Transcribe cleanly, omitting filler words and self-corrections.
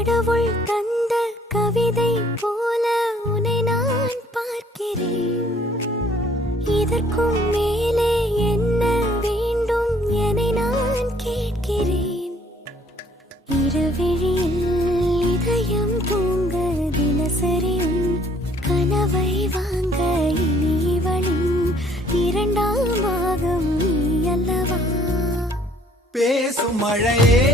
கடவுள் தந்த கவிதை போல உன்னை நான் பார்க்கிறேன். இதற்கும் மேலே என்ன வேண்டும் என நான் கேட்கிறேன். இருவிழியில் இதயம் தூங்க தினசரியும் கனவை வாங்க இனி இவளின் இரண்டாம் பாகம் நீ அல்லவா? பேசும் மழையே